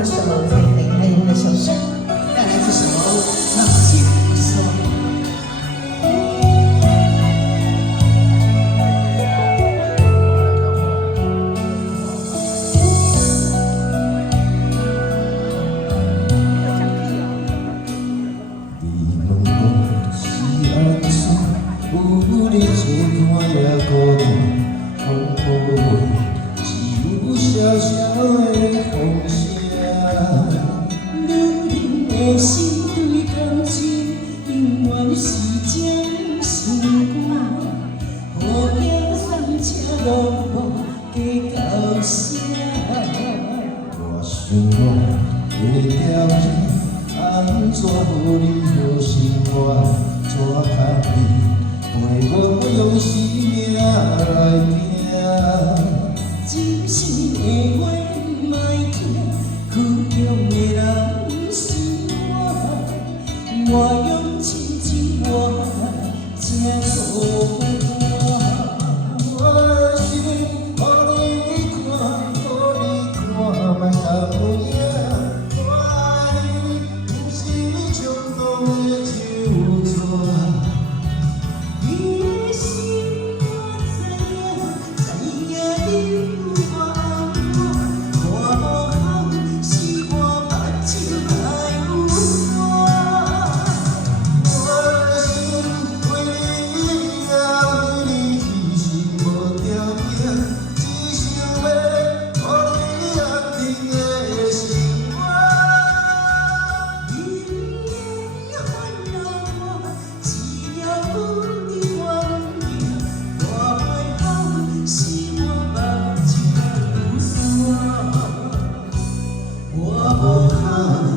的手可以离开你们的手上，带来这首《浪迹无说》。有你陪我也孤单，只有小小的风声。两人的心对感情，永远是将心肝。互相送车路无计较声。我想我的条件，安怎予你好生活？怎较你？陪我用生命来拼，真心的话莫听，苦中的人是我用亲情换这苦我。我心予你看，予你看，莫甲有影。我爱你，不是冲动的酒醉。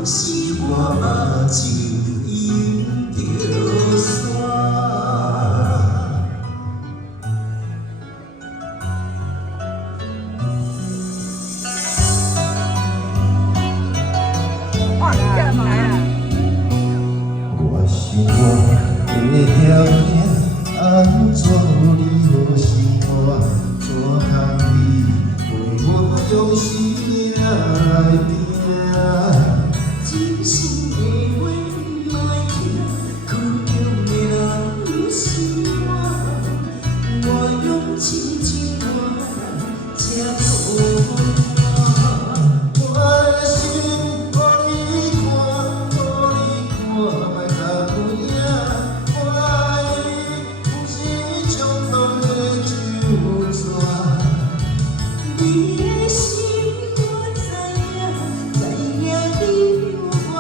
是我目睭引着山。我想我的条件，安怎你好生活？怎通你陪我用生命来拼？真心的话莫听，苦中的人是我用亲情换这苦我的心予你看，予你看，莫甲有影。我爱你，不是冲动的酒醉。你的心我知影，知影你有我爱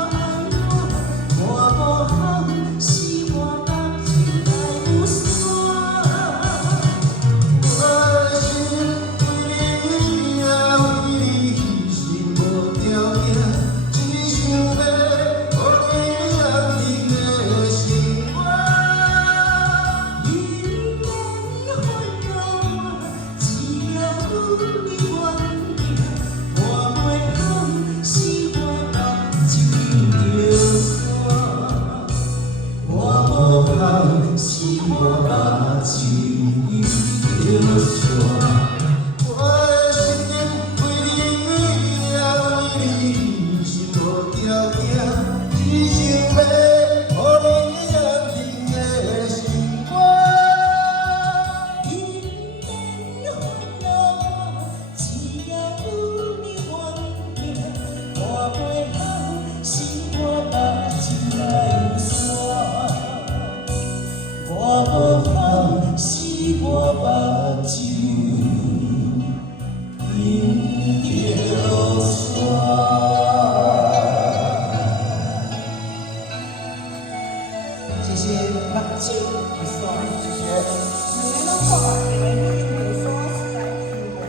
我，我无好是我目睭来有山。我的心为你为你牺牲无条件，只想要予你安定的生活。因缘烦恼，只要有你原定，我袂好是我目睭着山。我无好是我目睭着山。我的心为你为你牺牲无条件，只想要予你安定的生活。因缘烦恼，只要有你原定，我袂好是我目睭来有山。我无好是我目睭引着山。谢谢浪迹无说，谢谢。